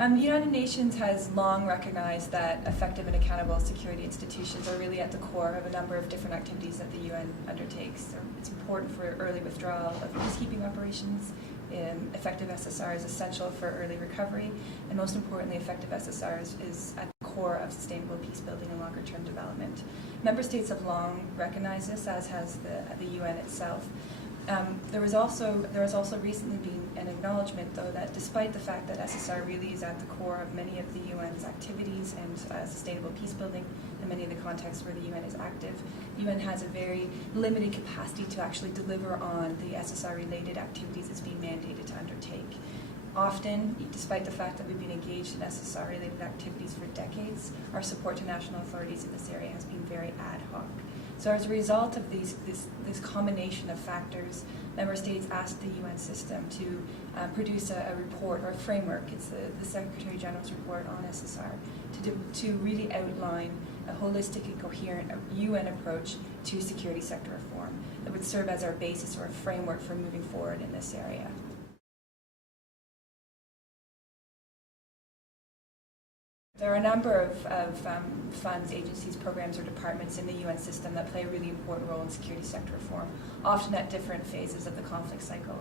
The United Nations has long recognized that effective and accountable security institutions are really at the core of a number of different activities that the UN undertakes. So it's important for early withdrawal of peacekeeping operations. Effective SSR is essential for early recovery, and most importantly, effective SSR is at the core of sustainable peace building and longer-term development. Member states have long recognized this, as has the UN itself. There has also recently been an acknowledgement, though, that despite the fact that SSR really is at the core of many of the UN's activities and sustainable peace building in many of the contexts where the UN is active, the UN has a very limited capacity to actually deliver on the SSR-related activities it's being mandated to undertake. Often, despite the fact that we've been engaged in SSR-related activities for decades, our support to national authorities in this area has been very ad hoc. So as a result of this combination of factors, member states asked the UN system to produce a report or a framework. It's the Secretary General's report on SSR to really outline a holistic and coherent UN approach to security sector reform that would serve as our basis or a framework for moving forward in this area. There are a number of funds, agencies, programs, or departments in the UN system that play a really important role in security sector reform, often at different phases of the conflict cycle.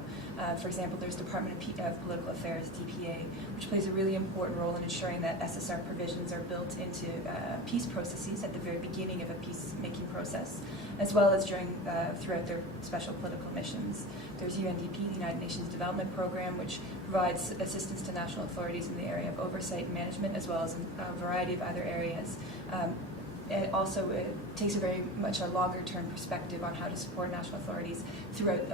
For example, there's Department of Political Affairs, DPA, which plays a really important role in ensuring that SSR provisions are built into peace processes at the very beginning of a peacemaking process, as well as throughout their special political missions. There's UNDP, the United Nations Development Program, which provides assistance to national authorities in the area of oversight and management, as well as a variety of other areas. It also takes a very much a longer-term perspective on how to support national authorities throughout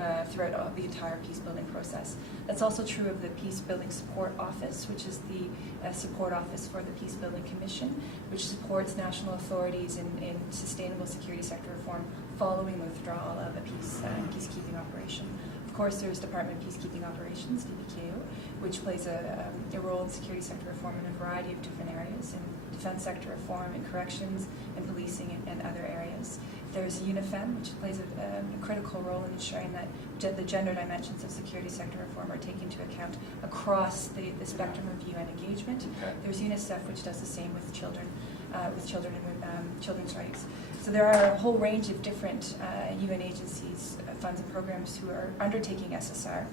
the entire peace-building process. That's also true of the Peace Building Support Office, which is the support office for the Peace Building Commission, which supports national authorities in sustainable security sector reform following the withdrawal of a peacekeeping operation. Of course, there's Department of Peacekeeping Operations, DPKO, which plays a role in security sector reform in a variety of different areas, in defense sector reform, in corrections, in policing, and other areas. There's UNIFEM, which plays a critical role in ensuring that the gender dimensions of security sector reform are taken into account across the spectrum of UN engagement. Okay. There's UNICEF, which does the same with children and children's rights. So there are a whole range of different UN agencies, funds and programs who are undertaking SSR,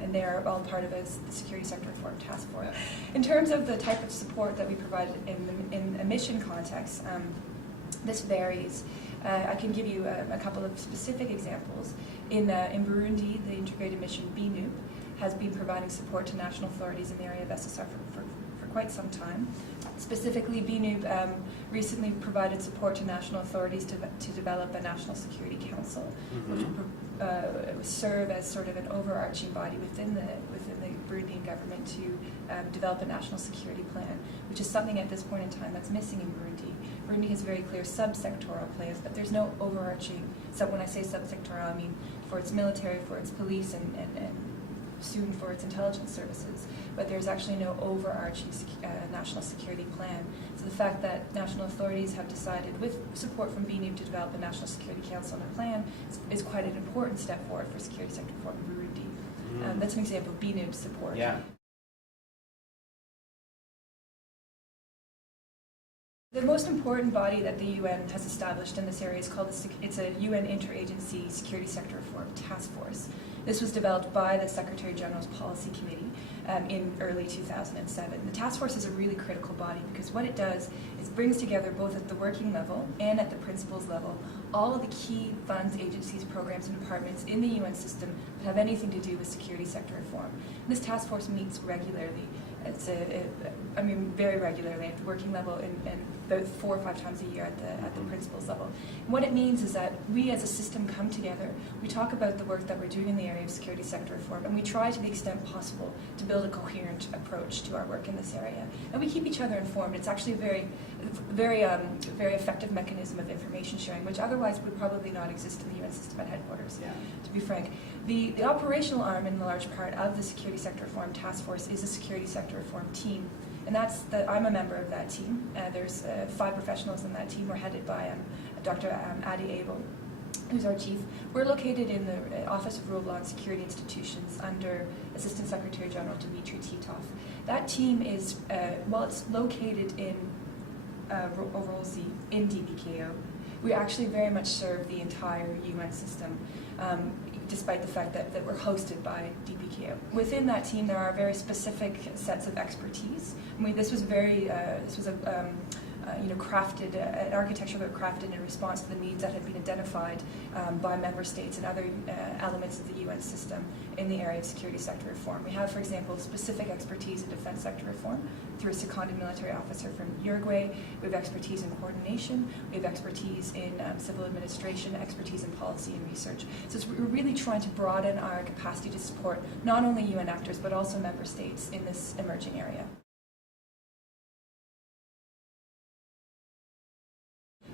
and they are all part of the Security Sector Reform Task Force. In terms of the type of support that we provide in a mission context, this varies. I can give you a couple of specific examples. In Burundi, the integrated mission BNUP has been providing support to national authorities in the area of SSR for quite some time. Specifically, BNUP recently provided support to national authorities to develop a National Security Council, which will serve as sort of an overarching body within the Burundian government to develop a national security plan, which is something at this point in time that's missing in Burundi. Burundi has very clear subsectoral plans, but there's no overarching. So when I say subsectoral, I mean for its military, for its police, and soon for its intelligence services, but there's actually no overarching national security plan. So the fact that national authorities have decided, with support from BNUP, to develop a National Security Council and a plan is quite an important step forward for security sector reform in Burundi. That's an example of BNUP's support. Yeah. The most important body that the UN has established in this area is called it's a UN Interagency Security Sector Reform Task Force. This was developed by the Secretary General's Policy Committee in early 2007. The task force is a really critical body because what it does is brings together both at the working level and at the principles level all of the key funds, agencies, programs, and departments in the UN system that have anything to do with security sector reform. And this task force meets regularly. Very regularly at the working level and about 4 or 5 times a year at the principles level. And what it means is that we as a system come together, we talk about the work that we're doing in the area of security sector reform, and we try to the extent possible to build a coherent approach to our work in this area. And we keep each other informed. It's actually a very effective mechanism of information sharing, which otherwise would probably not exist in the UN system at headquarters, to be frank. The operational arm, in large part, of the Security Sector Reform Task Force is a Security Sector Reform team. And I'm a member of that team. There's 5 professionals in that team. We're headed by Dr. Adi Abel. who's our chief. We're located in the Office of Rule of Law and Security Institutions under Assistant Secretary General Dmitry Titov. That team is, while it's located in Orolzi, in DPKO, we actually very much serve the entire UN system, despite the fact that we're hosted by DPKO. Within that team, there are very specific sets of expertise. I mean, this was crafted, an architecture that was crafted in response to the needs that had been identified by member states and other elements of the UN system in the area of security sector reform. We have, for example, specific expertise in defense sector reform through a seconded military officer from Uruguay. We have expertise in coordination. We have expertise in civil administration, expertise in policy and research. So we're really trying to broaden our capacity to support not only UN actors, but also member states in this emerging area.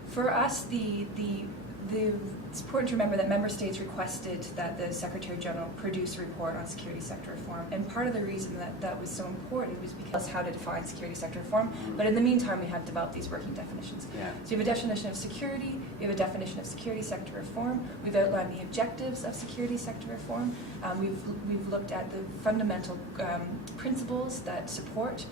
For us, it's important to remember that member states requested that the Secretary General produce a report on security sector reform, and part of the reason that was so important was because how to define security sector reform. But in the meantime, we have developed these working definitions. Yeah. So you have a definition of security, we have a definition of security sector reform, we've outlined the objectives of security sector reform, we've looked at the fundamental principles that support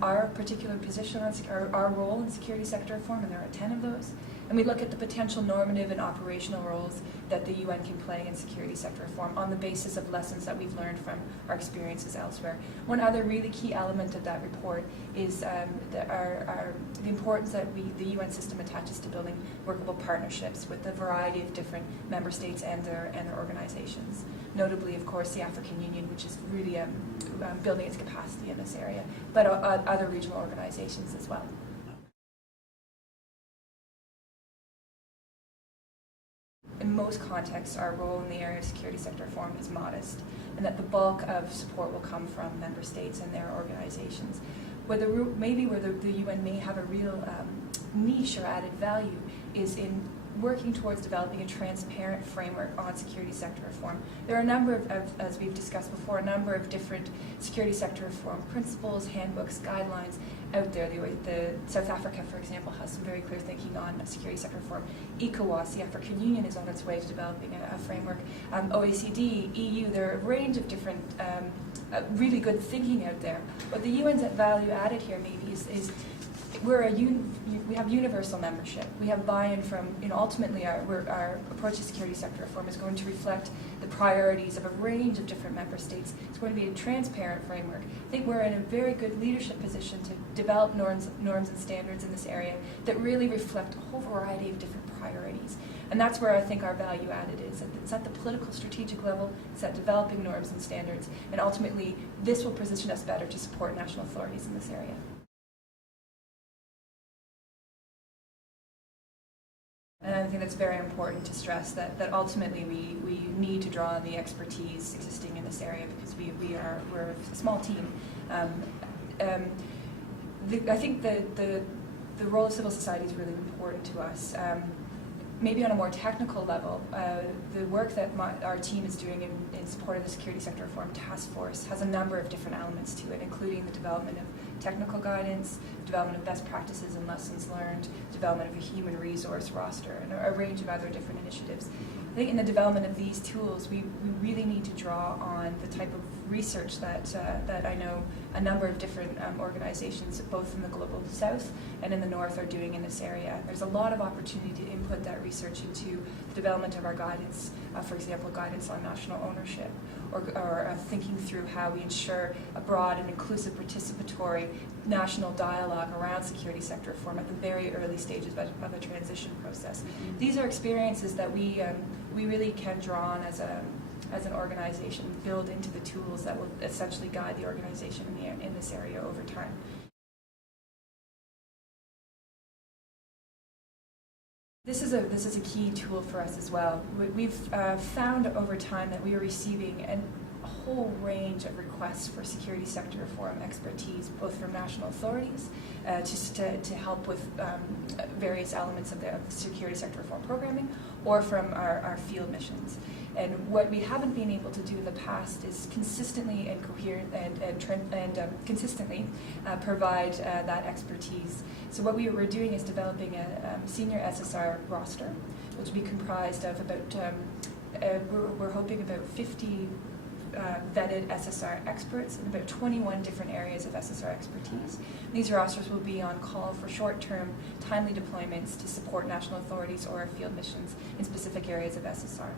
our particular position on our role in security sector reform, and there are 10 of those. And we look at the potential normative and operational roles that the UN can play in security sector reform on the basis of lessons that we've learned from our experiences elsewhere. One other really key element of that report is the importance that the UN system attaches to building workable partnerships with a variety of different member states and their organizations. Notably, of course, the African Union, which is really building its capacity in this area, but other regional organizations as well. In most contexts, our role in the area of security sector reform is modest, and that the bulk of support will come from member states and their organizations. Where the UN may have a real niche or added value is in working towards developing a transparent framework on security sector reform. There are a number of, as we've discussed before, a number of different security sector reform principles, handbooks, guidelines out there. South Africa, for example, has some very clear thinking on security sector reform. ECOWAS, the African Union, is on its way to developing a framework. OECD, EU, there are a range of different really good thinking out there. What the UN's value added here maybe is we have universal membership. We have buy-in from, ultimately our approach to security sector reform is going to reflect the priorities of a range of different member states. It's going to be a transparent framework. I think we're in a very good leadership position to develop norms and standards in this area that really reflect a whole variety of different priorities. And that's where I think our value added is. It's at the political strategic level, it's at developing norms and standards, and ultimately this will position us better to support national authorities in this area. And I think that's very important to stress that ultimately we need to draw on the expertise existing in this area because we're a small team. I think the role of civil society is really important to us. Maybe on a more technical level, the work that our team is doing in support of the Security Sector Reform Task Force has a number of different elements to it, including the development of technical guidance, development of best practices and lessons learned, development of a human resource roster, and a range of other different initiatives. I think in the development of these tools, we really need to draw on the type of research that I know a number of different organizations, both in the global south and in the north, are doing in this area. There's a lot of opportunity to input that research into the development of our guidance, for example, guidance on national ownership, or thinking through how we ensure a broad and inclusive participatory national dialogue around security sector reform at the very early stages of a transition process. These are experiences that we really can draw on as an organization, build into the tools that will essentially guide the organization in this area over time. This is a key tool for us as well. We've found over time that we are receiving a whole range of requests for security sector reform expertise, both from national authorities, just to help with various elements of the security sector reform programming, or from our field missions. And what we haven't been able to do in the past is consistently and coherent and consistently provide that expertise. So what we were doing is developing a senior SSR roster which will be comprised of about, we're hoping about 50 vetted SSR experts in about 21 different areas of SSR expertise. These rosters will be on call for short-term, timely deployments to support national authorities or field missions in specific areas of SSR.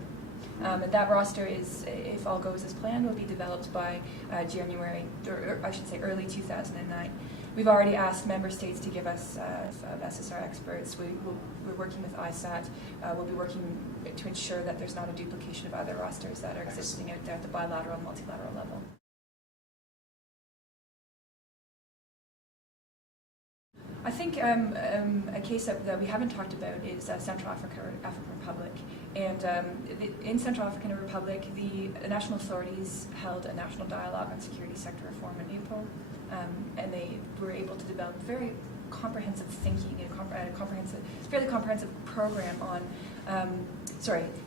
And that roster is, if all goes as planned, will be developed by January, or I should say early 2009. We've already asked member states to give us SSR experts. We're working with ISAT. We'll be working to ensure that there's not a duplication of other rosters that are existing out there at the bilateral and multilateral level. I think a case that we haven't talked about is Central African Republic. And in Central African Republic, the national authorities held a national dialogue on security sector reform in April. And they were able to develop very comprehensive thinking and fairly comprehensive program on,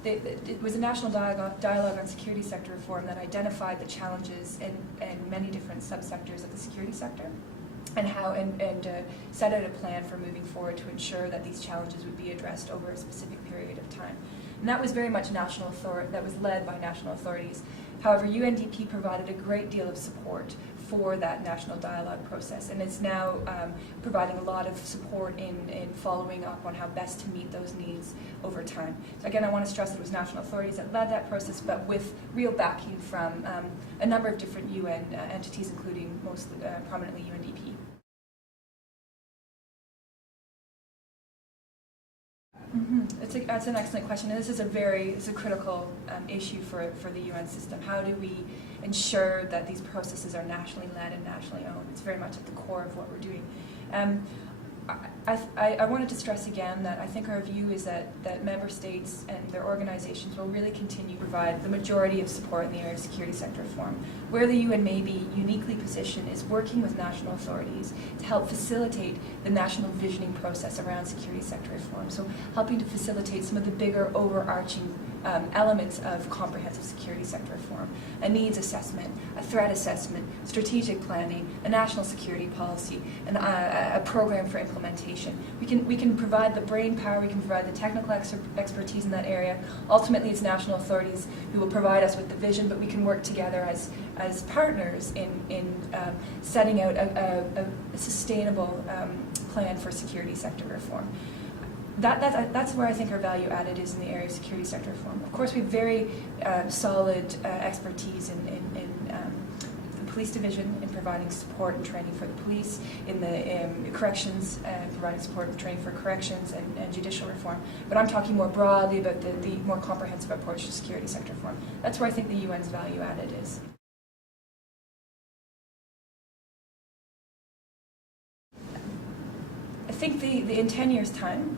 it was a national dialogue on security sector reform that identified the challenges in many different subsectors of the security sector, and set out a plan for moving forward to ensure that these challenges would be addressed over a specific period of time. And that was very much that was led by national authorities. However, UNDP provided a great deal of support for that national dialogue process, and it's now providing a lot of support in following up on how best to meet those needs over time. So again, I want to stress that it was national authorities that led that process, but with real backing from a number of different UN entities, including most prominently UNDP. That's an excellent question, and this is a critical issue for the UN system. How do we ensure that these processes are nationally led and nationally owned? It's very much at the core of what we're doing. I wanted to stress again that I think our view is that member states and their organizations will really continue to provide the majority of support in the area of security sector reform. Where the UN may be uniquely positioned is working with national authorities to help facilitate the national visioning process around security sector reform. So helping to facilitate some of the bigger overarching elements of comprehensive security sector reform: a needs assessment, a threat assessment, strategic planning, a national security policy, and a program for implementation. We can provide the brain power, we can provide the technical expertise in that area. Ultimately, it's national authorities who will provide us with the vision, but we can work together as partners in setting out a sustainable plan for security sector reform. That's where I think our value added is in the area of security sector reform. Of course, we have very solid expertise in the police division, in providing support and training for the police, in the corrections, providing support and training for corrections and judicial reform. But I'm talking more broadly about the more comprehensive approach to security sector reform. That's where I think the UN's value added is. I think in 10 years' time,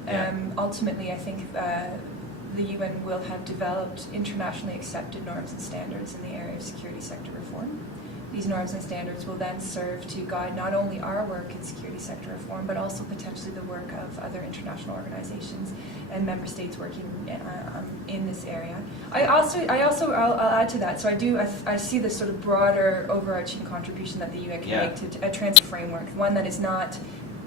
ultimately I think the UN will have developed internationally accepted norms and standards in the area of security sector reform. These norms and standards will then serve to guide not only our work in security sector reform, but also potentially the work of other international organizations and member states working in this area. I'll add to that. So I see this sort of broader overarching contribution that the UN can make to a transit framework, one that is not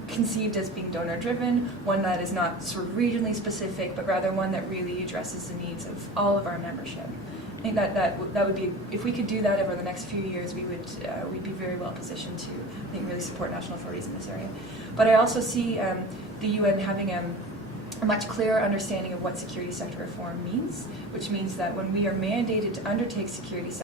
conceived as being donor-driven, one that is not sort of regionally specific, but rather one that really addresses the needs of all of our membership. I think that would be, if we could do that over the next few years, we'd be very well positioned to, I think, really support national authorities in this area. But I also see the UN having a much clearer understanding of what security sector reform means, which means that when we are mandated to undertake security sector